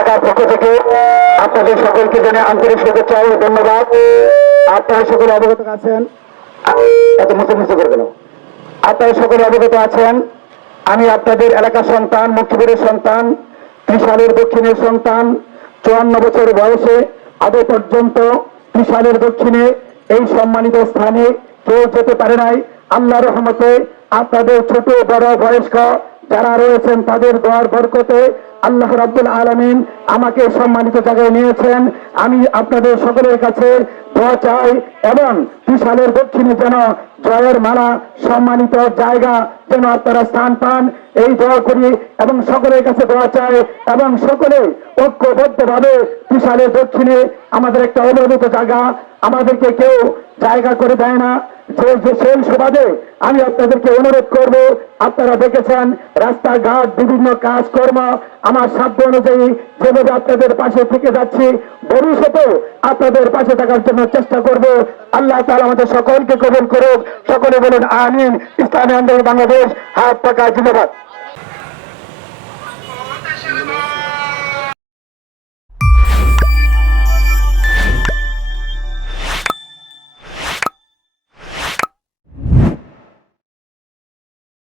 আপনার পক্ষ থেকে আপনাদের সকলকে জানে আন্তরিক শুভেচ্ছা ও ধন্যবাদ। আপনারা সকলে অবগত আছেন? এত মুছে মুছে করে দিল আপনারা সকলে অবগত আছেন? আমি আপনাদের এলাকার সন্তান মুক্তিপুরের সন্তান, ত্রিশালের দক্ষিণের সন্তান, চুয়ান্ন বছর বয়সে আগে পর্যন্ত ত্রিশালের দক্ষিণে এই সম্মানিত স্থানে কেউ যেতে পারে নাই। আল্লাহ রহমতে আপনাদের ছোট, বড়, বয়স্ক যারা রয়েছেন তাদের দোয়ার বরকতে আল্লাহ রাব্বুল আলমিন আমাকে সম্মানিত জায়গায় নিয়েছেন। আমি আপনাদের সকলের কাছে চাই এবং বিশালের দক্ষিণে যেন জয়ের মালা, সম্মানিত জায়গা, যেন আপনারা স্থান পান। এই দোয়া করি এবং সকলের কাছে দোয়া চাই এবং সকলে ঐক্যবদ্ধভাবে বিশালের দক্ষিণে আমাদের একটা অবহেলিত জায়গা, আমাদেরকে কেউ জায়গা করে দেয় না। সেই সুবাদে আমি আপনাদেরকে অনুরোধ করব, আপনারা দেখেছেন রাস্তাঘাট, বিভিন্ন কাজকর্ম। আমার সাধ্য অনুযায়ী যেভাবে আপনাদের পাশে থেকে যাচ্ছি, ভবিষ্যতেও আপনাদের পাশে থাকার জন্য চেষ্টা করব। আল্লাহ তালা আমাদের সকলকে কবল করুক। সকলে বলুন, আমিন। ইসলামী আন্দোলন বাংলাদেশ, হাত পাকা, জিন্দাবাদ।